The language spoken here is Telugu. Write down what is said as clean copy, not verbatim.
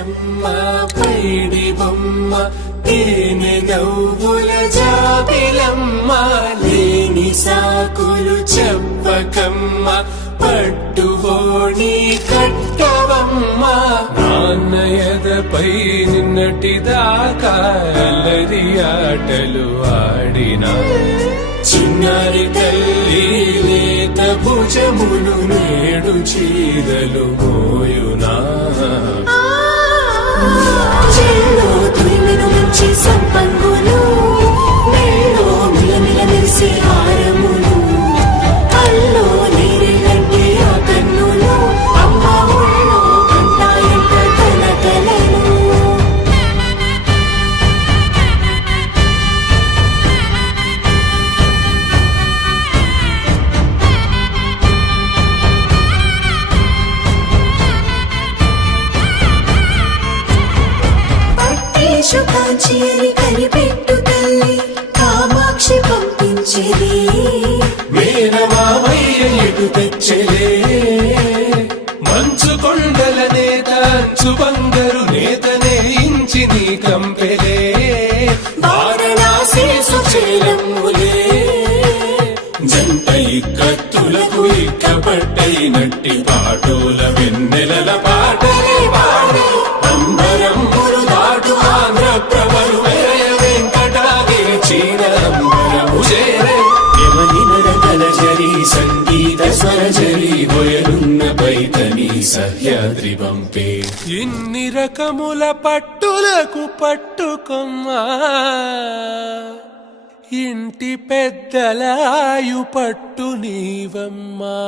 బొమ్మలమ్మ పైడి బొమ్మ తేనె నవ్వుల జాబిలమ్మ లేని సాకులు చెప్పకమ్మ పట్టువోణి కట్టవమ్మ నాన్నయదపై నిన్నటిదాకా అల్లరి ఆటలు ఆడినా చిన్నారి తల్లి లేత భుజములు నేడు చీరలు మోయునా చెల్లో తురిమిను మంచి సంపంగులు మెళ్ళో మిలమిల మెరిసే హారములు కల్లో నీరిళ్ళంటే ఆ కన్నులు అమ్మ ఒళ్ళో కంటాయంట తన కలలు కాంచి అని కనిపెట్టు తల్లి కామాక్షి పంపించేది మేనమామయ్య ఎటు తెచ్చలే మంచు కొండల నేత అంచు బంగారు నేతనే ఇంచి నీ కంపెలే వారణాసి సుచేలమ్ములే జంట ఇక్కత్తులకు ఇక్కపట్టైనట్టి పాటోల వెన్నెలల పాటలే పాడే అంబరంబులు దాటు ఆంధ్ర ప్రభలు వేయ వెంకటాగే చీరంబరము చేరే యమని నడకల జరి సంగీత స్వరజరి బొయలున్న పైతని సహ్యాద్రి పంపే ఇన్ని రకముల పట్టులకు పట్టుకొమ్మా ఇంటి పెద్దలాయు పట్టు నీవమ్మా